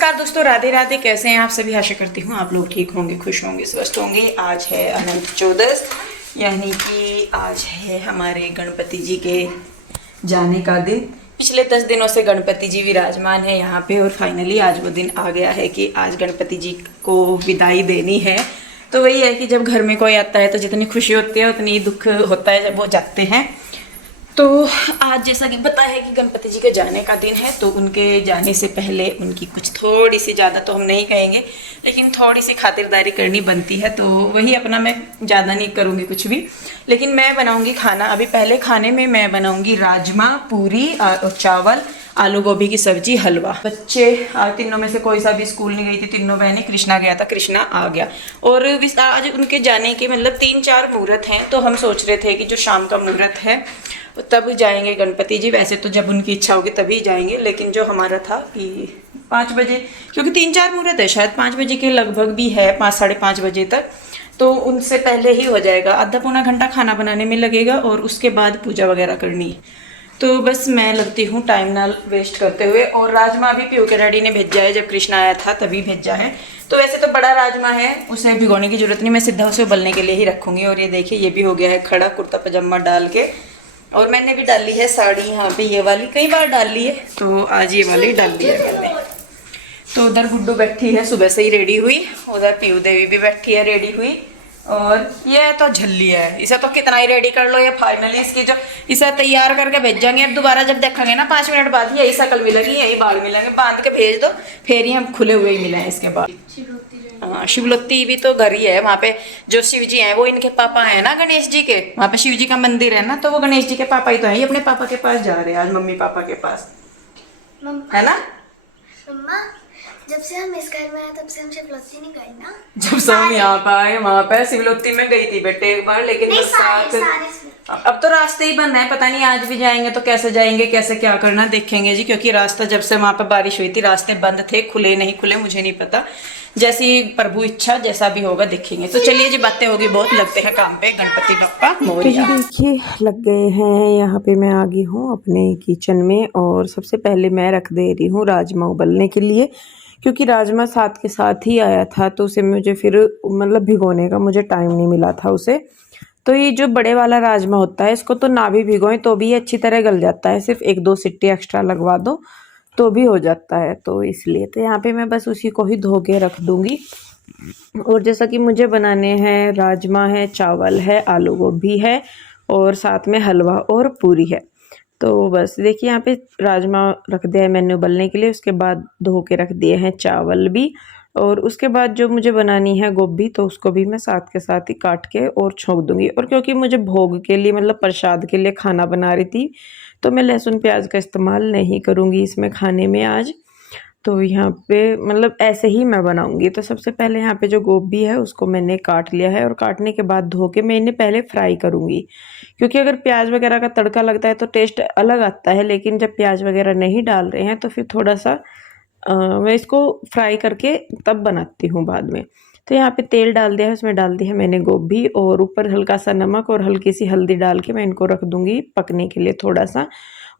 नमस्कार दोस्तों, राधे राधे। कैसे हैं आप सभी? आशा करती हूँ आप लोग ठीक होंगे, खुश होंगे, स्वस्थ होंगे। आज है अनंत चौदस, यानी कि आज है हमारे गणपति जी के जाने का दिन। पिछले 10 दिनों से गणपति जी विराजमान है यहाँ पे, और फाइनली आज वो दिन आ गया है कि आज गणपति जी को विदाई देनी है। तो वही है कि जब घर में कोई आता है तो जितनी खुशी होती है उतनी दुख होता है जब वो जाते हैं। तो आज जैसा कि पता है कि गणपति जी के जाने का दिन है, तो उनके जाने से पहले उनकी कुछ थोड़ी सी, ज़्यादा तो हम नहीं कहेंगे, लेकिन थोड़ी सी खातिरदारी करनी बनती है। तो वही अपना, मैं ज़्यादा नहीं करूँगी कुछ भी, लेकिन मैं बनाऊँगी खाना। अभी पहले खाने में मैं बनाऊँगी राजमा, पूरी और चावल, आलू गोभी की सब्जी, हलवा। बच्चे तीनों में से कोई सा भी स्कूल नहीं गई थी, तीनों बहनें। कृष्णा गया था, कृष्णा आ गया। और आज उनके जाने के मतलब 3-4 मुहूर्त हैं, तो हम सोच रहे थे कि जो शाम का मुहूर्त है तब जाएंगे गणपति जी। वैसे तो जब उनकी इच्छा होगी तभी जाएंगे, लेकिन जो हमारा था कि 5 बजे, क्योंकि 3-4 मुहूर्त है, शायद 5 बजे के लगभग भी है, 5-5:30 बजे तक, तो उनसे पहले ही हो जाएगा। आधा पौना घंटा खाना बनाने में लगेगा और उसके बाद पूजा वगैरह करनी है। तो बस मैं लगती हूँ टाइम ना वेस्ट करते हुए। और राजमा अभी पीयू के डैडी ने भेजा है, जब कृष्णा आया था तभी भेजा है। तो वैसे तो बड़ा राजमा है, उसे भिगोने की जरूरत नहीं, मैं सीधा उसे उबलने के लिए ही रखूँगी। और ये देखिए, ये भी हो गया है खड़ा, कुर्ता पजामा डाल के। और मैंने भी डाली है साड़ी यहाँ पे, ये वाली कई बार डाल ली है, तो आज ये वाली डाल ली है मैंने। तो उधर गुड्डू बैठी है, सुबह से ही रेडी हुई। उधर पीयू देवी भी बैठी है, रेडी हुई। और ये तो झल्ली है, इसे तो कितना ही रेडी कर लो, ये फाइनली इसकी जो इसे तैयार करके भेजेंगे। अब दोबारा जब देखेंगे ना 5 मिनट बाद, यही शकल मिलेगी, यही बाल मिलेंगे, बांध के भेज दो, फिर ही हम खुले हुए ही मिले हैं इसके बाद। हाँ, शिवलोत्ती भी तो घर ही है, वहाँ पे जो शिव जी हैं वो इनके पापा हैं ना, गणेश जी के। वहाँ पे शिव जी का मंदिर है ना, तो वो गणेश जी के पापा ही तो हैं। ये अपने पापा के पास जा रहे हैं आज, मम्मी पापा के पास, है ना। मम्मा, जब से हम इस घर में आए तब से हम शिवलोत्ती नहीं गए ना। जब से हम यहाँ पे आए, वहाँ पे शिवलोत्ती में गई थी बेटे एक बार, लेकिन अब तो रास्ते ही बंद है। पता नहीं आज भी जाएंगे तो कैसे जाएंगे, कैसे क्या करना देखेंगे जी, क्योंकि रास्ता जब से वहाँ पे बारिश हुई थी रास्ते बंद थे, खुले नहीं खुले मुझे नहीं पता। जैसी प्रभु इच्छा, जैसा भी होगा देखेंगे। तो चलिए जी, बातें होगी बहुत, लगते हैं काम पे। गणपति बप्पा मोरया। देखिए लग गए हैं, यहाँ पे मैं आ गई हूँ अपने किचन में। और सबसे पहले मैं रख दे रही हूँ राजमा उबलने के लिए, क्योंकि राजमा साथ के साथ ही आया था, तो उसे मुझे फिर मतलब भिगोने का मुझे टाइम नहीं मिला था उसे। तो ये जो बड़े वाला राजमा होता है, इसको तो ना भी भिगोएं तो भी अच्छी तरह गल जाता है, सिर्फ 1-2 सीटी एक्स्ट्रा लगवा दो तो भी हो जाता है। तो इसलिए तो यहाँ पे मैं बस उसी को ही धो के रख दूँगी। और जैसा कि मुझे बनाने हैं, राजमा है, चावल है, आलू गोभी है, और साथ में हलवा और पूरी है। तो बस देखिए, यहाँ पे राजमा रख दिया है मैंने उबलने के लिए, उसके बाद धो के रख दिए हैं चावल भी। और उसके बाद जो मुझे बनानी है गोभी, तो उसको भी मैं साथ के साथ ही काट के और छोंक दूंगी। और क्योंकि मुझे भोग के लिए मतलब प्रसाद के लिए खाना बना रही थी, तो मैं लहसुन प्याज का इस्तेमाल नहीं करूँगी इसमें खाने में आज। तो यहाँ पे मतलब ऐसे ही मैं बनाऊंगी। तो सबसे पहले यहाँ पे जो गोभी है उसको मैंने काट लिया है, और काटने के बाद धो के मैं इन्हें पहले फ्राई करूँगी, क्योंकि अगर प्याज वगैरह का तड़का लगता है तो टेस्ट अलग आता है, लेकिन जब प्याज वगैरह नहीं डाल रहे हैं तो फिर थोड़ा सा मैं इसको फ्राई करके तब बनाती हूँ बाद में। तो यहाँ पे तेल डाल दिया है, उसमें डाल दी है मैंने गोभी, और ऊपर हल्का सा नमक और हल्की सी हल्दी डाल के मैं इनको रख दूँगी पकने के लिए थोड़ा सा।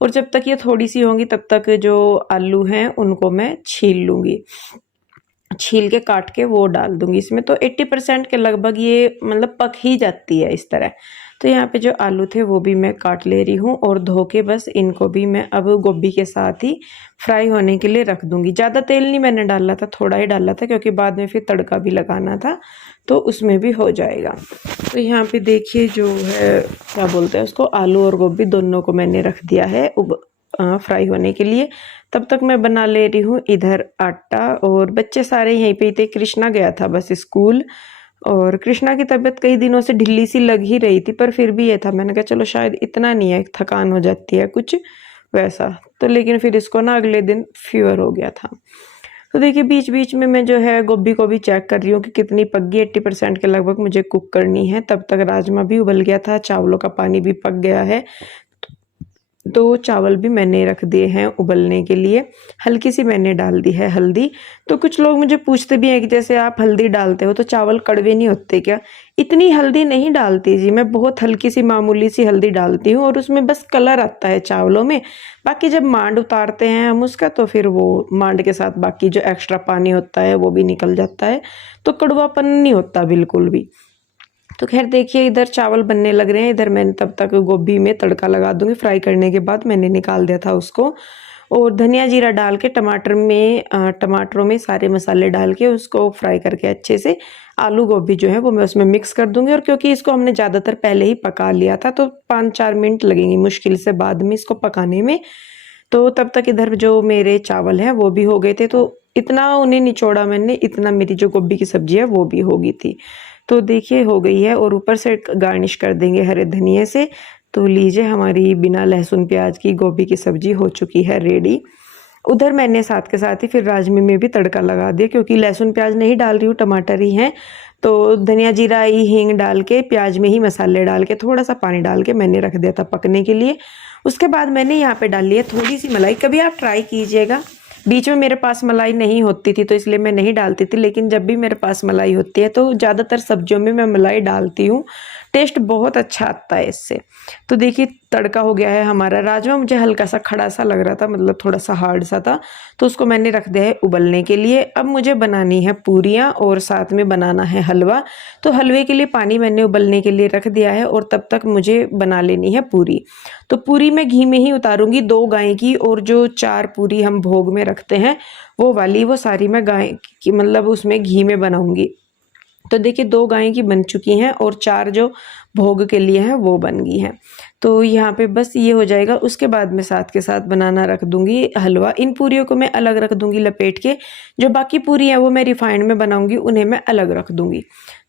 और जब तक ये थोड़ी सी होंगी तब तक जो आलू हैं उनको मैं छील लूँगी, छील के काट के वो डाल दूँगी इसमें। तो 80% के लगभग ये मतलब पक ही जाती है इस तरह। तो यहाँ पे जो आलू थे वो भी मैं काट ले रही हूँ, और धो के बस इनको भी मैं अब गोभी के साथ ही फ्राई होने के लिए रख दूँगी। ज़्यादा तेल नहीं मैंने डाला था, थोड़ा ही डाला था, क्योंकि बाद में फिर तड़का भी लगाना था, तो उसमें भी हो जाएगा। तो यहाँ पे देखिए जो है, क्या बोलते हैं उसको, आलू और गोभी दोनों को मैंने रख दिया है फ्राई होने के लिए। तब तक मैं बना ले रही हूँ इधर आटा। और बच्चे सारे यहीं पे थे, कृष्णा गया था बस स्कूल, और कृष्णा की तबीयत कई दिनों से ढिल्ली सी लग ही रही थी, पर फिर भी ये था, मैंने कहा चलो शायद इतना नहीं है, थकान हो जाती है कुछ वैसा। तो लेकिन फिर इसको ना अगले दिन फीवर हो गया था। तो देखिए बीच बीच में मैं जो है गोभी को भी चेक कर रही हूँ कि कितनी पक गई। 80% के लगभग मुझे कुक करनी है। तब तक राजमा भी उबल गया था, चावलों का पानी भी पक गया है। तो चावल भी मैंने रख दिए हैं उबलने के लिए। हल्की सी मैंने डाल दी है हल्दी। तो कुछ लोग मुझे पूछते भी हैं कि जैसे आप हल्दी डालते हो तो चावल कड़वे नहीं होते क्या? इतनी हल्दी नहीं डालती जी, मैं बहुत हल्की सी मामूली सी हल्दी डालती हूँ और उसमें बस कलर आता है चावलों में। बाकी जब मांड उतारते हैं हम उसका तो फिर वो मांड के साथ बाकी जो एक्स्ट्रा पानी होता है वो भी निकल जाता है, तो कड़वापन नहीं होता बिल्कुल भी। तो खैर देखिए इधर चावल बनने लग रहे हैं। इधर मैंने तब तक गोभी में तड़का लगा दूंगी। फ्राई करने के बाद मैंने निकाल दिया था उसको, और धनिया जीरा डाल के टमाटरों में सारे मसाले डाल के उसको फ्राई करके अच्छे से आलू गोभी जो है वो मैं उसमें मिक्स कर दूंगी। और क्योंकि इसको हमने ज़्यादातर पहले ही पका लिया था तो 5-4 मिनट लगेंगे मुश्किल से बाद में इसको पकाने में। तो तब तक इधर जो मेरे चावल हैं वो भी हो गए थे, तो इतना उन्हें निचोड़ा मैंने, इतना मेरी जो गोभी की सब्जी है वो भी हो गई थी। तो देखिए हो गई है, और ऊपर से गार्निश कर देंगे हरे धनिए से। तो लीजिए हमारी बिना लहसुन प्याज की गोभी की सब्जी हो चुकी है रेडी। उधर मैंने साथ के साथ ही फिर राजमे में भी तड़का लगा दिया, क्योंकि लहसुन प्याज नहीं डाल रही हूँ, टमाटर ही हैं। तो धनिया जीरा हींग डाल के प्याज में ही मसाले डाल के थोड़ा सा पानी डाल के मैंने रख दिया था पकने के लिए। उसके बाद मैंने यहाँ पे डाल लिया थोड़ी सी मलाई। कभी आप ट्राई कीजिएगा। बीच में मेरे पास मलाई नहीं होती थी तो इसलिए मैं नहीं डालती थी, लेकिन जब भी मेरे पास मलाई होती है तो ज़्यादातर सब्जियों में मैं मलाई डालती हूँ। टेस्ट बहुत अच्छा आता है इससे। तो देखिए तड़का हो गया है हमारा। राजमा मुझे हल्का सा खड़ा सा लग रहा था, मतलब थोड़ा सा हार्ड सा था, तो उसको मैंने रख दिया है उबलने के लिए। अब मुझे बनानी है पूरियाँ और साथ में बनाना है हलवा। तो हलवे के लिए पानी मैंने उबलने के लिए रख दिया है और तब तक मुझे बना लेनी है पूरी। तो पूरी मैं घी में ही उतारूंगी, 2 गाय की, और जो 4 पूरी हम भोग में रखते हैं वो वाली, वो सारी मैं गाय की मतलब उसमें घी में बनाऊंगी। तो देखिए 2 गाय की बन चुकी हैं और 4 जो भोग के लिए हैं वो बन गई हैं। तो यहाँ पे बस ये हो जाएगा। उसके बाद मैं साथ के साथ बनाना रख दूंगी हलवा। इन पूरियों को मैं अलग रख दूंगी लपेट के। जो बाकी पूरी हैं वो मैं रिफाइंड में बनाऊंगी, उन्हें मैं अलग रख दूंगी।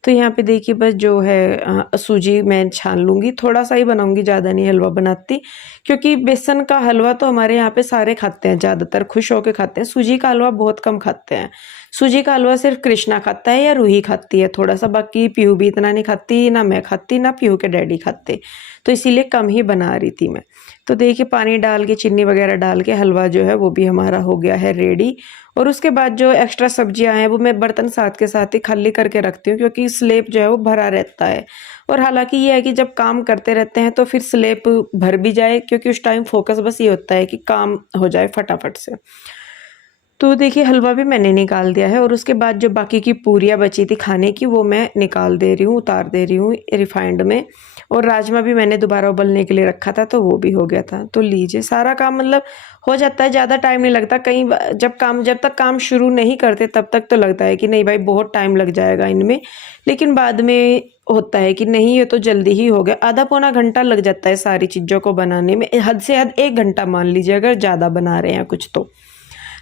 तो यहाँ पे देखिए बस जो है सूजी मैं छान लूँगी, थोड़ा सा ही बनाऊंगी, ज़्यादा नहीं हलवा बनाती, क्योंकि बेसन का हलवा तो हमारे यहाँ पे सारे खाते हैं, ज़्यादातर खुश होकर खाते हैं। सूजी का हलवा बहुत कम खाते हैं। सूजी का हलवा सिर्फ कृष्णा खाता है या रूही खाती है थोड़ा सा, बाकी पीहू भी इतना नहीं खाती, ना मैं खाती, ना पीहू के डैडी खाते, तो इसीलिए कम ही बना रही थी मैं। तो देखिए पानी डाल के चीनी वगैरह डाल के हलवा जो है वो भी हमारा हो गया है रेडी। और उसके बाद जो एक्स्ट्रा सब्जियां हैं वो मैं बर्तन साथ के साथ ही खाली करके रखती हूँ, क्योंकि स्लेब जो है वो भरा रहता है। और हालांकि ये है कि जब काम करते रहते हैं तो फिर स्लेब भर भी जाए, क्योंकि उस टाइम फोकस बस ये होता है कि काम हो जाए फटाफट से। तो देखिए हलवा भी मैंने निकाल दिया है, और उसके बाद जो बाकी की पूरियाँ बची थी खाने की वो मैं निकाल दे रही हूँ, उतार दे रही हूँ रिफाइंड में। और राजमा भी मैंने दोबारा उबलने के लिए रखा था तो वो भी हो गया था। तो लीजिए सारा काम मतलब हो जाता है, ज़्यादा टाइम नहीं लगता। कहीं जब तक काम शुरू नहीं करते तब तक तो लगता है कि नहीं भाई बहुत टाइम लग जाएगा इनमें, लेकिन बाद में होता है कि नहीं ये तो जल्दी ही हो गया। आधा पौना घंटा लग जाता है सारी चीज़ों को बनाने में, हद से हद 1 घंटा मान लीजिए अगर ज़्यादा बना रहे हैं कुछ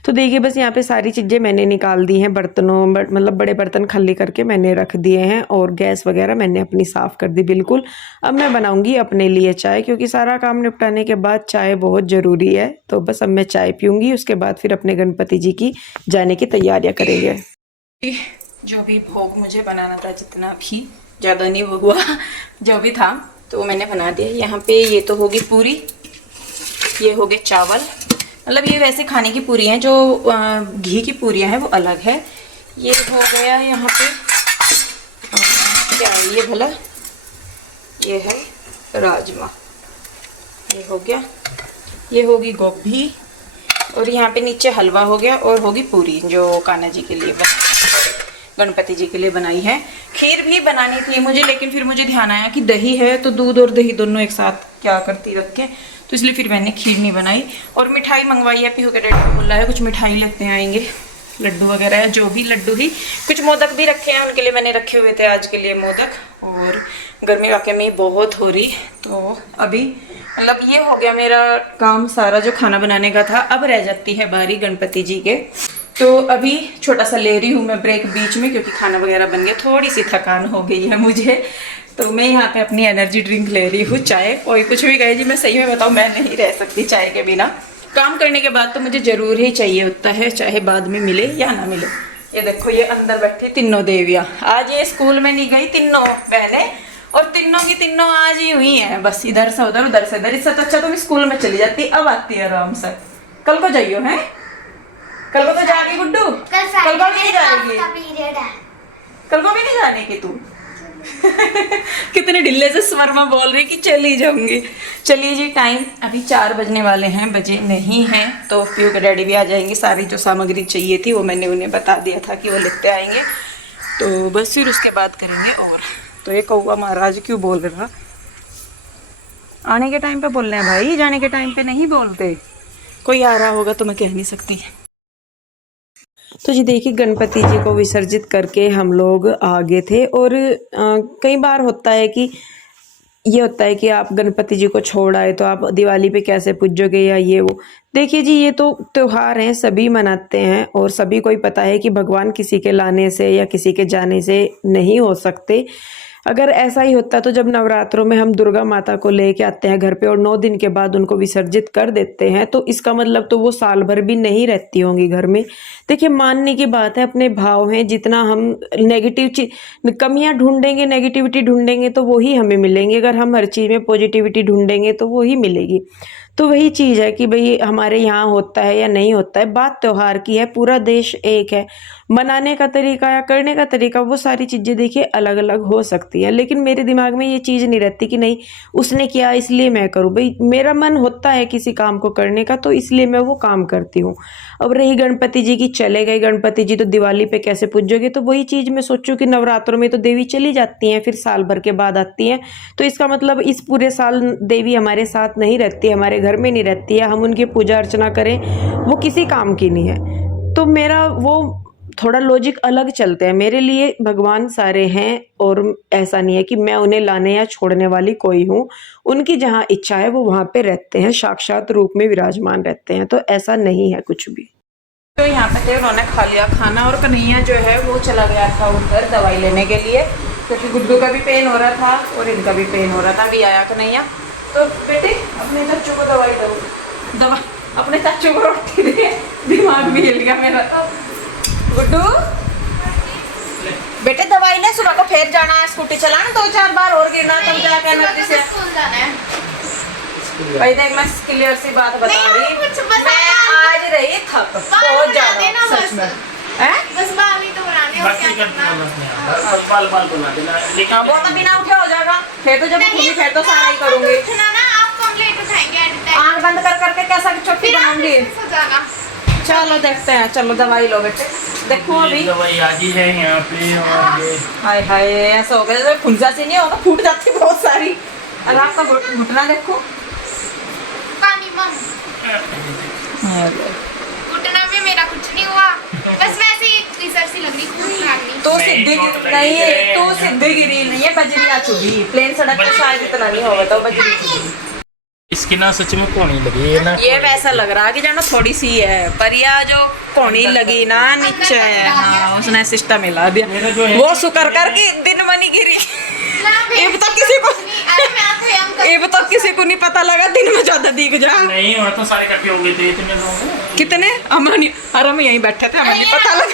तो देखिए बस यहाँ पे सारी चीज़ें मैंने निकाल दी हैं बर्तनों, मतलब बड़े बर्तन खाली करके मैंने रख दिए हैं, और गैस वगैरह मैंने अपनी साफ़ कर दी बिल्कुल। अब मैं बनाऊंगी अपने लिए चाय, क्योंकि सारा काम निपटाने के बाद चाय बहुत ज़रूरी है। तो बस अब मैं चाय पीऊँगी, उसके बाद फिर अपने गणपति जी की जाने की तैयारियाँ करेंगे। जो भी भोग मुझे बनाना था, जितना भी, ज़्यादा नहीं हुआ, जो भी था तो मैंने बना दिया। यहाँ पे ये तो होगी पूरी, ये हो गए चावल, मतलब ये वैसे खाने की पूरी हैं, जो घी की पूरियां हैं वो अलग है। ये हो गया यहाँ पे क्या है ये भला, ये है राजमा, ये हो गया, ये होगी गोभी, और यहाँ पे नीचे हलवा हो गया, और होगी पूरी जो कान्हा जी के लिए, गणपति जी के लिए बनाई है। खीर भी बनानी थी मुझे, लेकिन फिर मुझे ध्यान आया कि दही है तो दूध और दही दोनों एक साथ क्या करती रखे, तो इसलिए फिर मैंने खीर नहीं बनाई। और मिठाई मंगवाई है, पीहू के डैडी को बोला है कुछ मिठाई लेते आएंगे, लड्डू वगैरह है, जो भी लड्डू ही, कुछ मोदक भी रखे हैं उनके लिए, मैंने रखे हुए थे आज के लिए मोदक। और गर्मी वाकई में बहुत हो रही, तो अभी मतलब ये हो गया मेरा काम सारा जो खाना बनाने का था। अब रह जाती है बारी गणपति जी के, तो अभी छोटा सा ले रही हूँ मैं ब्रेक बीच में, क्योंकि खाना वगैरह बन गया, थोड़ी सी थकान हो गई है मुझे, तो मैं यहाँ पे अपनी एनर्जी ड्रिंक ले रही हूँ, चाय। कोई कुछ भी कहे जी, मैं सही में बताऊँ, मैं नहीं रह सकती चाय के बिना। काम करने के बाद तो मुझे जरूर ही चाहिए होता है, चाहे बाद में मिले या ना मिले। ये देखो ये अंदर बैठी तीनों देवियाँ, आज ये स्कूल में नहीं गई तीनों बहनें, और तीनों की तीनों आज ही हुई है, बस इधर से उधर से इधर। इससे तो अच्छा तुम स्कूल में चली जाती, अब आती है आराम से। कल को जाइयो है, कल को तो जाएगी गुड्डू, कल कल को भी नहीं जाएगी, पीरियड है। कल को भी नहीं जाने की तू। कितने ढिल्ले से स्वर्मा बोल रही कि चली जाऊंगी। चलिए जी, टाइम अभी 4 बजने वाले हैं, बजे नहीं हैं। तो पीयू के डैडी भी आ जाएंगे, सारी जो सामग्री चाहिए थी वो मैंने उन्हें बता दिया था कि वो लेते आएंगे। तो बस फिर उसके बाद करेंगे। और तो ये कौवा महाराज क्यों बोल रहा, आने के टाइम पे बोल रहे हैं भाई, जाने के टाइम पे नहीं बोलते। कोई आ रहा होगा तो मैं कह नहीं सकती। तो जी देखिए, गणपति जी को विसर्जित करके हम लोग आ गए थे। और कई बार होता है कि ये होता है कि आप गणपति जी को छोड़ आए तो आप दिवाली पे कैसे पूजोगे या ये वो। देखिए जी, ये तो त्योहार हैं, सभी मनाते हैं और सभी को ही पता है कि भगवान किसी के लाने से या किसी के जाने से नहीं हो सकते। अगर ऐसा ही होता तो जब नवरात्रों में हम दुर्गा माता को लेके आते हैं घर पे और 9 दिन के बाद उनको विसर्जित कर देते हैं, तो इसका मतलब तो वो साल भर भी नहीं रहती होंगी घर में। देखिए, मानने की बात है, अपने भाव हैं। जितना हम नेगेटिव कमियां ढूंढेंगे, नेगेटिविटी ढूंढेंगे तो वही हमें मिलेंगे। अगर हम हर चीज़ में पॉजिटिविटी ढूंढेंगे तो वही मिलेगी। तो वही चीज़ है कि भाई हमारे यहाँ होता है या नहीं होता है, बात त्योहार की है। पूरा देश एक है, मनाने का तरीका या करने का तरीका वो सारी चीज़ें देखिए अलग अलग हो सकती है। लेकिन मेरे दिमाग में ये चीज़ नहीं रहती कि नहीं उसने किया इसलिए मैं करूँ। भाई मेरा मन होता है किसी काम को करने का, तो इसलिए मैं वो काम करती हूँ। अब रही गणपति जी की, चले गए गणपति जी तो दिवाली पे कैसे पूजोगे। तो वही चीज़ मैं सोचूं कि नवरात्रों में तो देवी चली जाती हैं, फिर साल भर के बाद आती हैं। तो इसका मतलब इस पूरे साल देवी हमारे साथ नहीं रहती, हमारे घर में नहीं रहती है। हम उनकी पूजा अर्चना करें वो किसी काम की नहीं है। तो मेरा वो थोड़ा लॉजिक अलग चलते हैं। मेरे लिए भगवान सारे हैं और ऐसा नहीं है कि मैं उन्हें लाने या छोड़ने वाली कोई हूँ। उनकी जहाँ इच्छा है वो वहाँ पे रहते हैं, साक्षात रूप में विराजमान रहते हैं। तो ऐसा नहीं है कुछ भी। तो यहाँ पे थे, उन्होंने खा लिया खाना और कन्हैया जो है वो चला गया था उधर दवाई लेने के लिए, क्योंकि गुड्डू का भी पेन हो रहा था और इनका भी पेन हो रहा था। अभी आया कन्हैया। तो बेटे अपने चाचू को दवाई दो, दवा अपने चाचू को रोटी दे। दिमाग भी हिल गया मेरा। गुड्डू बेटे दवाई ले, सुबह को फिर जाना है स्कूटी चलाना, 2-4 बार और गिरना तब जाकर एनर्जी से। भाई देख, मैं क्लियर सी बात बता रही, मैं आज रही थक बहुत ज्यादा सच में। बस बाल ही तो बनाने और क्या करना। बाल बना देना, लेकिन वो तो बिना उठे हो जाएगा। फिर तो जब उठूंगी फिर तो सारा ही करूंगी। आप कम लेट उठाएंगे, आँख बंद कर करके कैसा छुट्टी बनाऊंगी। चलो देखते हैं, चलो दवाई लो बेटे। देखो अभी दवाई आज ही है यहाँ पे। और ये हाय हाय ऐसा हो गया, खुलजा से नहीं होगा, फूट जाती बहुत सारी। और आपका घुटना देखो, पानी मम घुटना में मेरा कुछ नहीं हुआ, बस वैसे ही रिसर्च सी लग रही, खून लागनी। तो सीधे नहीं है, तो सीधे गिरी नहीं है, बजरी आ चुकी। प्लेन सड़क पे शायद इतना नहीं होगा, तो बजरी चुभी। इसकी ना सच में कोनी लगी है ना, ये वैसा लग रहा है कि जानो थोड़ी सी है, पर यह जो कोनी लगी ना नीचे है, हाँ उसने सिस्टम हिला दिया। वो शुक्र कर कि दिन बनी गिरी। ये तो किसी को नहीं पता लगा, दिन में ज्यादा दिख जा। नहीं वहाँ तो सारे इकट्ठे हो गए थे इतने लोग। कितने हम यहीं बैठे थे, हमें नहीं पता लगा।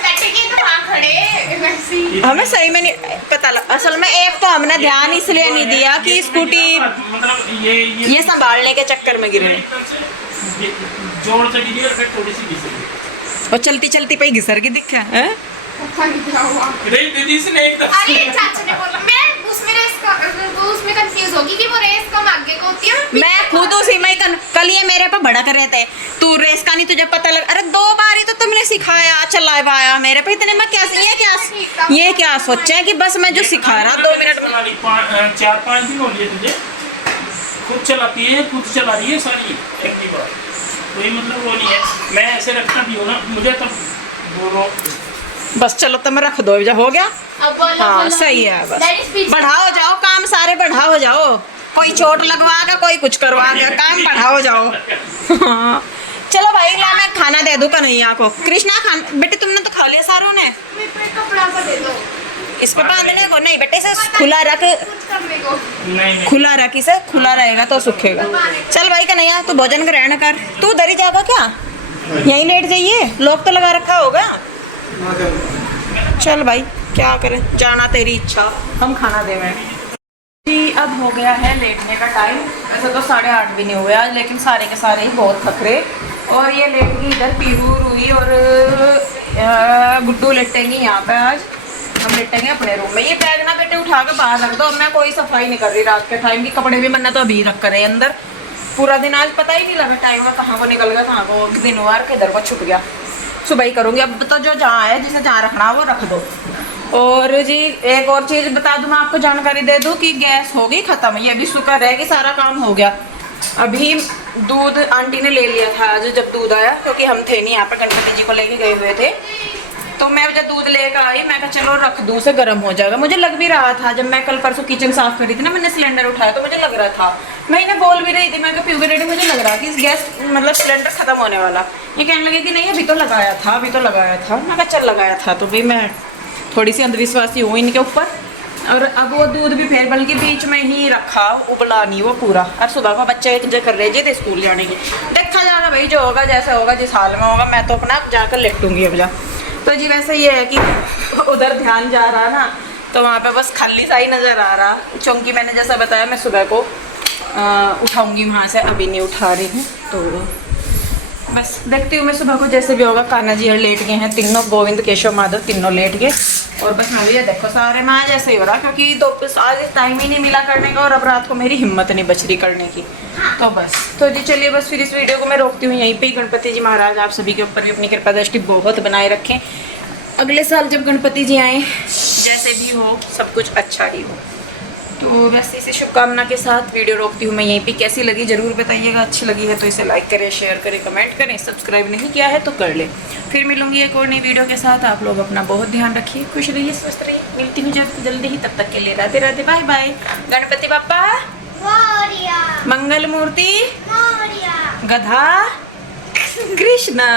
हमें सही में नहीं पता लगा। असल में एक तो हमने ध्यान इसलिए नहीं दिया कि स्कूटी मतलब ये संभालने के चक्कर में गिरे, जोर से गिरी और फिर थोड़ी सी घिसी और चलती चलती पे घिसर की दिखा है। नहीं दीदी से नहीं एकदम। अरे चाचा ने बोला, मैं उसमें रेस का वो उसमें कंफ्यूज होगी कि वो रेस कम आगे को होती है। मैं खुद उसी में कल ये मेरे पे भड़क रहे थे, तू रेस का नहीं तुझे पता लगा। अरे 2 बार ही तो तुमने सिखाया, चलाया मेरे पे इतने में कैसे ये क्या सोचा है कि बस मैं जो सिखा रहा 2 मिनट में। 4-5 दिन हो गए तुझे खुद चलाती है, खुद चला रही है सारी एक बार, कोई मतलब वो नहीं है। मैं ऐसे रखता भी हूँ ना, मुझे तब बोलो बस चलो तुम रख दो, जब हो गया। अब बोलो, हाँ बोलो। सही है, बस That is speech. बढ़ाओ जाओ काम, सारे बढ़ाओ जाओ। कोई चोट लगवा के कोई कुछ करवा के, काम बढ़ाओ जाओ। हाँ चलो भाई, ला मैं खाना दे दूँ कन्हैया को। कृष्णा खान बेटे तुमने तो खा लिया सारों ने। मेरे पे कपड़ा को दे दो, इस पे बांधने को नहीं बेटे, इसे खुला रख, कुछ करने को। नहीं खुला रख, इसे खुला रहेगा तो सूखेगा। चल भाई कन्हैया तू भोजन ग्रहण कर। तू उधर ही जाएगा क्या, यहीं लेट जाइए, लॉक तो लगा रखा होगा। चल भाई क्या करें, जाना तेरी इच्छा, हम खाना देवें। जी अब हो गया है लेटने का टाइम। वैसे तो 8:30 भी नहीं हुए आज, लेकिन सारे के सारे ही बहुत थक रहे। और ये लेट गई इधर, पीहू रूही और गुड्डू लेटेंगी यहाँ पे। आज हम लेटेंगे अपने रूम में। ये बैग ना बेटे उठा के बाहर रख दो। अब मैं कोई सफाई नहीं कर रही रात के टाइम की। कपड़े भी मैंने तो अभी रख करे अंदर। पूरा दिन आज पता ही नहीं लगा टाइम का, कहाँ को निकल गया, कहाँ को दिन हुआ, किधर को छुट गया। सुबह ही करूँगी। अब तो जो जहाँ है, जिसे जहाँ रखना वो रख दो। और जी एक और चीज़ बता दूँ, मैं आपको जानकारी दे दूँ कि गैस हो गई ख़त्म। ये भी शुक्र है कि सारा काम हो गया। अभी दूध आंटी ने ले लिया था आज जब दूध आया, क्योंकि हम थे नहीं यहाँ पर, गणपति जी को लेके गए हुए थे। तो मैं जब दूध लेकर आई, मैं कहा चलो रख दूँ, से गर्म हो जाएगा। मुझे लग भी रहा था, जब मैं कल परसों किचन साफ कर रही थी ना, मैंने सिलेंडर उठाया तो मुझे लग रहा था, मैं इन्हें बोल भी रही थी, मैं कहा प्यूबी रेडी, मुझे लग रहा कि इस गैस मतलब सिलेंडर खत्म होने वाला। ये कहने लगे कि नहीं अभी तो लगाया था, अभी तो लगाया था। मैं कहा चल लगाया था। तो भाई मैं थोड़ी सी अंधविश्वासी हूँ इनके ऊपर। और अब वो दूध भी फिर बल्कि बीच में ही रखा, उबला नहीं वो पूरा। और सुबह को बच्चे इंजॉय कर रहे थे स्कूल जाने की। देखा जाएगा भाई, जो होगा जैसे होगा, जिस हाल में होगा। मैं तो अपना जाकर लेटूंगी अब जा। तो जी वैसे ये है कि उधर ध्यान जा रहा ना, तो वहाँ पे बस खाली सा ही नज़र आ रहा। चौंकी मैंने जैसा बताया, मैं सुबह को उठाऊंगी वहाँ से, अभी नहीं उठा रही हूँ। तो बस देखती हूँ मैं सुबह को जैसे भी होगा। कान्हा जी लेट गए हैं तीनों, गोविंद केशव माधव तीनों लेट गए। और बस मैं भी ये देखो सारे में आज ऐसे ही हो रहा, क्योंकि आज टाइम ही नहीं मिला करने का, और अब रात को मेरी हिम्मत नहीं बच रही करने की। तो बस तो जी चलिए, बस फिर इस वीडियो को मैं रोकती हूँ यहीं पे। गणपति जी महाराज आप सभी के ऊपर भी अपनी कृपा दृष्टि बहुत बनाए रखें। अगले साल जब गणपति जी आए, जैसे भी हो सब कुछ अच्छा ही हो। तो वैसे इसी शुभकामना के साथ वीडियो रोकती हूँ मैं यहीं पे। कैसी लगी ज़रूर बताइएगा। अच्छी लगी है तो इसे लाइक करें, शेयर करें, कमेंट करें। सब्सक्राइब नहीं किया है तो कर ले। फिर मिलूंगी एक और नई वीडियो के साथ। आप लोग अपना बहुत ध्यान रखिए, खुश रहिए, स्वस्थ रहिए। मिलती हूँ जल्दी ही, तब तक के लिए राधे राधे, बाय बाय। गणपति बाप्पा मंगल मूर्ति गधा कृष्णा।